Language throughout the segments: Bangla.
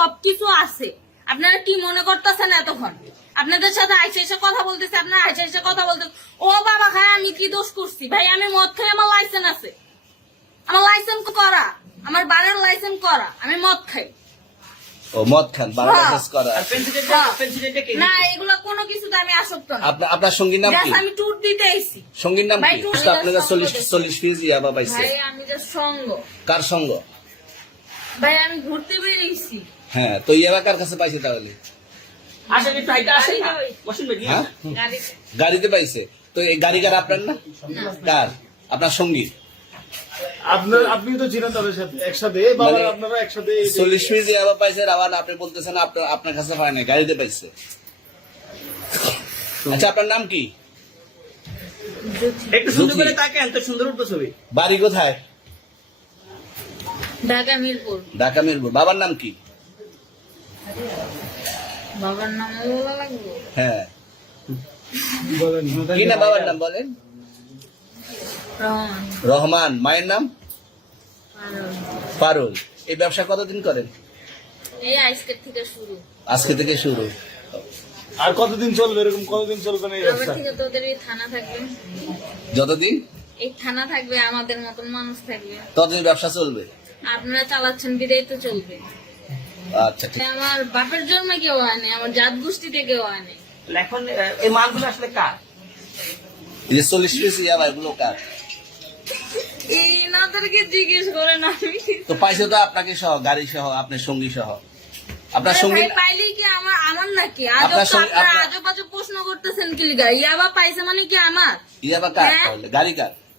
সবকিছু আছে। আপনারা কি মনে করতেছেন এতক্ষণ? আপনাদের সাথে আইসা এসে কথা বলতেছে আপনারা আইসা এসে কথা বলতে ও বাবা খাই আমি কি দোষ করছি? ভাই আমি মদ খাই আমার লাইসেন্স আছে। আমার লাইসেন্স করা। আমার বারের লাইসেন্স করা। আমি মদ খাই। ও মদ খান বাংলা হ্যাঁ। করা। হ্যাঁ। পেন্সিলেটটা কে না এগুলো কোনো কিছুতে আমি আসক্ত না। আপনার সঙ্গীর নাম কি? আমি ট্যুর দিতে আইছি। সঙ্গীর নাম কি? টুকটাক তো আপনার কাছে সঙ্গ চল্লিশ দেখছি। চল্লিশ পিস ইয়াবা পাইছে। ভাই আমি যে সঙ্গ। কার সঙ্গ? ভাই আমি ঘুরতে বেরিয়েছি। হ্যাঁ তো কার কাছে পাইছে তাহলে? বেরিয়ে। হ্যাঁ? গাড়িতে। গাড়িতে পাইছে। তো এই গাড়ি কার আপনার না? কার? আপনার সঙ্গী? আপনার আপনি তো ছিলেন তাদের সাথে একসাথে মানে আপনারা একসাথে চল্লিশ পিস ইয়াবা পাইছে আবার আপনি বলতেছেন আপনার আপনার কাছে পায় না গাড়িতে পাইছে। আচ্ছা আপনার নাম কি? একটু সুন্দর করে তাকেন তো সুন্দর উঠতো ছবি। বাড়ি কোথায়? ঢাকা মিরপুর। ঢাকা মিরপুর। বাবার নাম কি? বাবার নাম হ্যাঁ। বলেন কি না বাবার নাম বলেন? রহমান। মায়ের নাম? পারুল। এই ব্যবসা কতদিন করেন? এই আইসকেট থেকে শুরু। আজকে থেকে শুরু। আর কতদিন চলবে? এরকম কতদিন চলবে না এই ব্যবসা? থেকে তোদের এই থানা থাকবে। যতদিন? এই থানা থাকবে আমাদের মতন মানুষ থাকবে। ততদিন ব্যবসা চলবে? আপনারা চালাচ্ছেন বিদায় তো চলবে। আচ্ছা ঠিক। আমার বাপের জন্মে কেউ হয়নি আমার জাত গোষ্ঠীতে কেউ তাহলে এখন এই মালগুলো আসলে কার? এই যে চল্লিশ পিস ইয়াবা এগুলো কার? এই নাদেরকে জিজ্ঞেস করেন আমি তো পাইছে তো আপনাকে সহ গাড়ি সহ আপনার সঙ্গী সহ। আপনার সঙ্গী কি আমার আমার নাকি? আপনার আজব আজব প্রশ্ন করতেছেন কি ইয়াবা পাইছে মানে কি আমার? ইয়াবা কার হ্যাঁ? গাড়ি কার?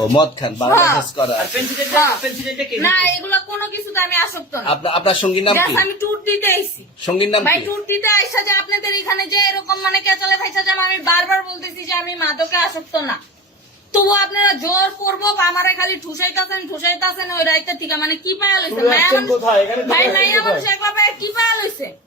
ও মদ খান বাংলা হ্যাঁ। করা। আর পেন্সিলেটটা পেন্সিলেটটা কে না এগুলো কোনো কিছুতে আমি আসক্ত না। আপনার আপনার সঙ্গীর নাম কি? আমি ট্যুর দিতে আইছি। সঙ্গীর নাম ভাই ট্যুর দিতে আইসা যে আপনাদের এখানে যে এরকম মানে কেচালে খাইসা যে আমি বারবার বলতেছি যে আমি মাদকে আসক্ত না। তবু আপনারা জোর করব আমারে খালি ঠুসাইতাছেন ঠুসাইতাছেন ওই রাইতে থেকে। মানে কি পায়া লইছে? ভাই কি পায়া লইছে?